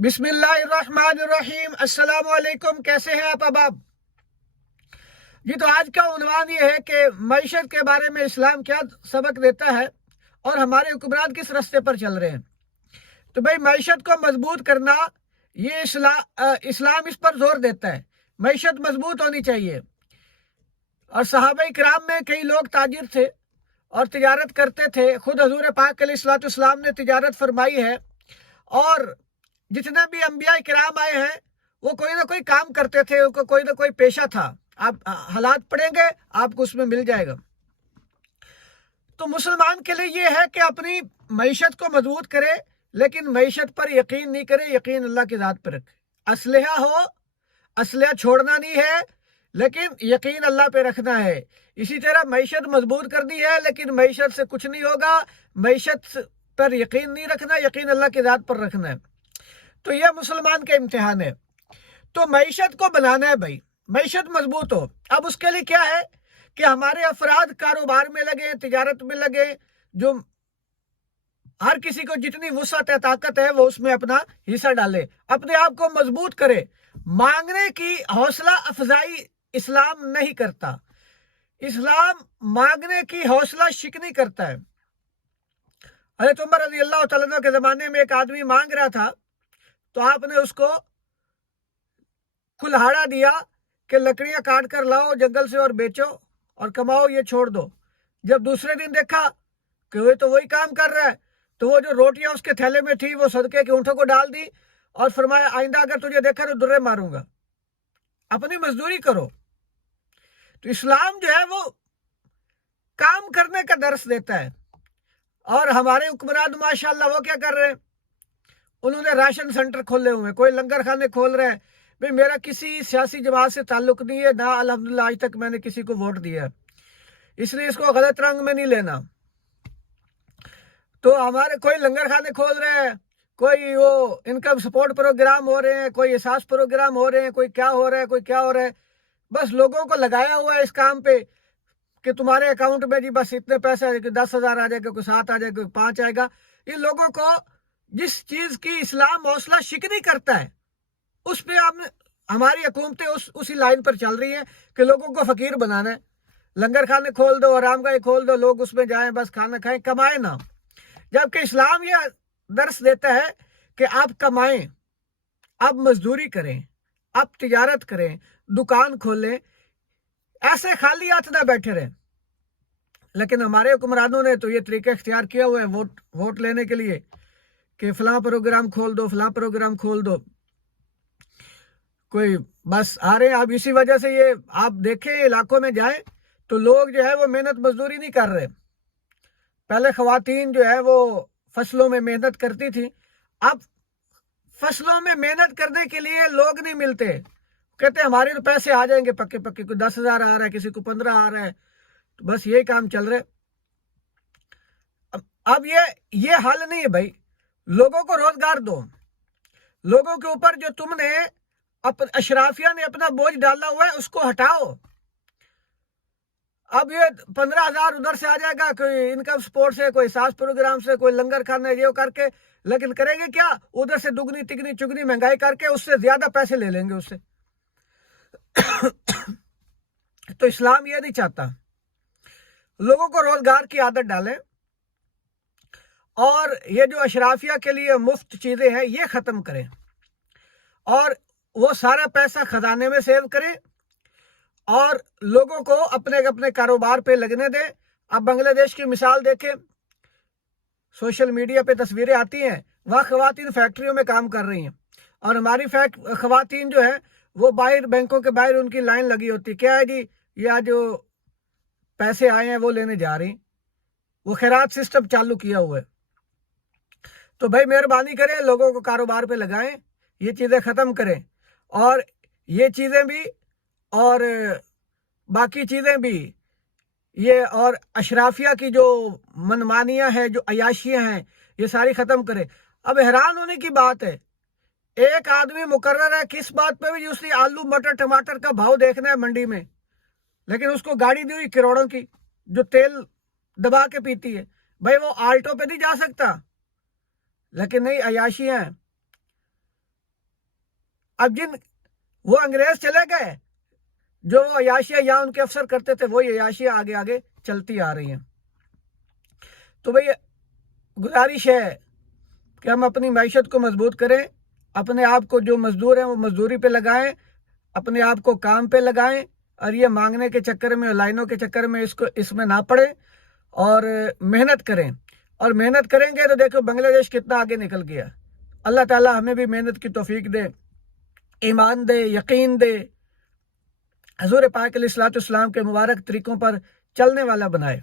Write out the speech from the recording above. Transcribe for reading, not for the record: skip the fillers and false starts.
بسم اللہ الرحمن الرحیم۔ السلام علیکم، کیسے ہیں آپ احباب؟ جی تو آج کا عنوان یہ ہے کہ معیشت کے بارے میں اسلام کیا سبق دیتا ہے اور ہمارے حکمران کس راستے پر چل رہے ہیں۔ تو بھائی معیشت کو مضبوط کرنا، یہ اسلام اس پر زور دیتا ہے۔ معیشت مضبوط ہونی چاہیے، اور صحابہ کرام میں کئی لوگ تاجر تھے اور تجارت کرتے تھے۔ خود حضور پاک علیہ الصلوۃ والسلام نے تجارت فرمائی ہے، اور جتنے بھی انبیاء کرام آئے ہیں وہ کوئی نہ کوئی کام کرتے تھے، ان کو کوئی نہ کوئی پیشہ تھا۔ آپ حالات پڑھیں گے آپ کو اس میں مل جائے گا۔ تو مسلمان کے لیے یہ ہے کہ اپنی معیشت کو مضبوط کرے، لیکن معیشت پر یقین نہیں کرے، یقین اللہ کی ذات پر رکھے۔ اسلحہ ہو، اسلحہ چھوڑنا نہیں ہے، لیکن یقین اللہ پہ رکھنا ہے۔ اسی طرح معیشت مضبوط کرنی ہے، لیکن معیشت سے کچھ نہیں ہوگا، معیشت پر یقین نہیں رکھنا، یقین اللہ کی ذات پر رکھنا ہے۔ تو یہ مسلمان کا امتحان ہے۔ تو معیشت کو بنانا ہے بھائی، معیشت مضبوط ہو۔ اب اس کے لیے کیا ہے کہ ہمارے افراد کاروبار میں لگے، تجارت میں لگے، جو ہر کسی کو جتنی وسعت ہے، طاقت ہے، وہ اس میں اپنا حصہ ڈالے، اپنے آپ کو مضبوط کرے۔ مانگنے کی حوصلہ افزائی اسلام نہیں کرتا، اسلام مانگنے کی حوصلہ شکنی کرتا ہے۔ حضرت عمر رضی اللہ تعالیٰ عنہ کے زمانے میں ایک آدمی مانگ رہا تھا، تو آپ نے اس کو کلہاڑا دیا کہ لکڑیاں کاٹ کر لاؤ جنگل سے اور بیچو اور کماؤ، یہ چھوڑ دو۔ جب دوسرے دن دیکھا کہ وہ تو وہی کام کر رہا ہے، تو وہ جو روٹیاں اس کے تھیلے میں تھی وہ صدقے کے اونٹوں کو ڈال دی، اور فرمایا آئندہ اگر تجھے دیکھا تو درے ماروں گا، اپنی مزدوری کرو۔ تو اسلام جو ہے وہ کام کرنے کا درس دیتا ہے، اور ہمارے حکمران ماشاءاللہ وہ کیا کر رہے ہیں؟ انہوں نے راشن سینٹر کھولے ہوئے ہیں، کوئی لنگر خانے کھول رہے ہیں۔ بھئی میرا کسی سیاسی جماعت سے تعلق نہیں ہے، نہ الحمدللہ آج تک میں نے کسی کو ووٹ دیا ہے، اس لیے اس کو غلط رنگ میں نہیں لینا۔ تو ہمارے کوئی لنگر خانے کھول رہے ہیں، کوئی وہ انکم سپورٹ پروگرام ہو رہے ہیں، کوئی احساس پروگرام ہو رہے ہیں، کوئی کیا ہو رہا ہے، کوئی کیا ہو رہا ہے۔ بس لوگوں کو لگایا ہوا ہے اس کام پہ کہ تمہارے اکاؤنٹ میں جی بس اتنے پیسے آ جائے گا، 10,000 آ جائے گا، کوئی 7 آ جائے گا، کوئی 5 آئے گا۔ یہ لوگوں کو جس چیز کی اسلام حوصلہ شکنی کرتا ہے، اس پہ ہماری حکومتیں اسی لائن پر چل رہی ہیں کہ لوگوں کو فقیر بنانا ہے۔ لنگر خانے کھول دو، آرام گاہ کھول دو، لوگ اس میں جائیں، بس کھانا کھائیں، کمائیں نہ۔ جبکہ اسلام یہ درس دیتا ہے کہ آپ کمائیں، آپ مزدوری کریں، آپ تجارت کریں، دکان کھولیں، ایسے خالی ہاتھ نہ بیٹھے رہیں۔ لیکن ہمارے حکمرانوں نے تو یہ طریقہ اختیار کیا ہوا ہے ووٹ لینے کے لیے کہ فلاں پروگرام کھول دو، فلاں پروگرام کھول دو، کوئی بس آ رہے ہیں۔ اب اسی وجہ سے یہ آپ دیکھیں علاقوں میں جائیں تو لوگ جو ہے وہ محنت مزدوری نہیں کر رہے۔ پہلے خواتین جو ہے وہ فصلوں میں محنت کرتی تھی، اب فصلوں میں محنت کرنے کے لیے لوگ نہیں ملتے، کہتے ہیں ہمارے تو پیسے آ جائیں گے پکے پکے، کوئی 10,000 آ رہا ہے، کسی کو 15 آ رہا ہے، تو بس یہی کام چل رہے۔ اب یہ حل نہیں ہے بھائی، لوگوں کو روزگار دو۔ لوگوں کے اوپر جو تم نے اشرافیہ نے اپنا بوجھ ڈالا ہوا ہے اس کو ہٹاؤ۔ اب یہ 15,000 ادھر سے آ جائے گا، کوئی انکم سپورٹ سے، کوئی ساس پروگرام سے، کوئی لنگر کھانا یہ کر کے، لیکن کریں گے کیا؟ ادھر سے دگنی تگنی چگنی مہنگائی کر کے اس سے زیادہ پیسے لے لیں گے اس سے۔ تو اسلام یہ نہیں چاہتا، لوگوں کو روزگار کی عادت ڈالیں، اور یہ جو اشرافیہ کے لیے مفت چیزیں ہیں یہ ختم کریں، اور وہ سارا پیسہ خزانے میں سیو کریں، اور لوگوں کو اپنے اپنے کاروبار پہ لگنے دیں۔ اب بنگلہ دیش کی مثال دیکھیں، سوشل میڈیا پہ تصویریں آتی ہیں، وہاں خواتین فیکٹریوں میں کام کر رہی ہیں، اور ہماری خواتین جو ہیں وہ باہر بینکوں کے باہر ان کی لائن لگی ہوتی، کیا ہے جی یہ جو پیسے آئے ہیں وہ لینے جا رہی۔ وہ خیرات سسٹم چالو کیا ہوا ہے۔ تو بھائی مہربانی کریں، لوگوں کو کاروبار پہ لگائیں، یہ چیزیں ختم کریں، اور یہ چیزیں بھی اور باقی چیزیں بھی، یہ اور اشرافیہ کی جو منمانیاں ہیں، جو عیاشیاں ہیں، یہ ساری ختم کریں۔ اب حیران ہونے کی بات ہے، ایک آدمی مقرر ہے کس بات پہ بھی، اس نے آلو مٹر ٹماٹر کا بھاؤ دیکھنا ہے منڈی میں، لیکن اس کو گاڑی دی ہوئی کروڑوں کی جو تیل دبا کے پیتی ہے۔ بھائی وہ آلٹو پہ نہیں جا سکتا، لیکن نہیں عیاشیاں ہیں۔ اب جن وہ انگریز چلے گئے، جو وہ عیاشیاں یہاں ان کے افسر کرتے تھے، وہی عیاشیاں آگے آگے چلتی آ رہی ہیں۔ تو بھئی گزارش ہے کہ ہم اپنی معیشت کو مضبوط کریں، اپنے آپ کو، جو مزدور ہیں وہ مزدوری پہ لگائیں، اپنے آپ کو کام پہ لگائیں، اور یہ مانگنے کے چکر میں، لائنوں کے چکر میں اس میں نہ پڑیں، اور محنت کریں۔ اور محنت کریں گے تو دیکھو بنگلہ دیش کتنا آگے نکل گیا۔ اللہ تعالیٰ ہمیں بھی محنت کی توفیق دے، ایمان دے، یقین دے، حضور پاک علیہ الصلوۃ والسلام کے مبارک طریقوں پر چلنے والا بنائے۔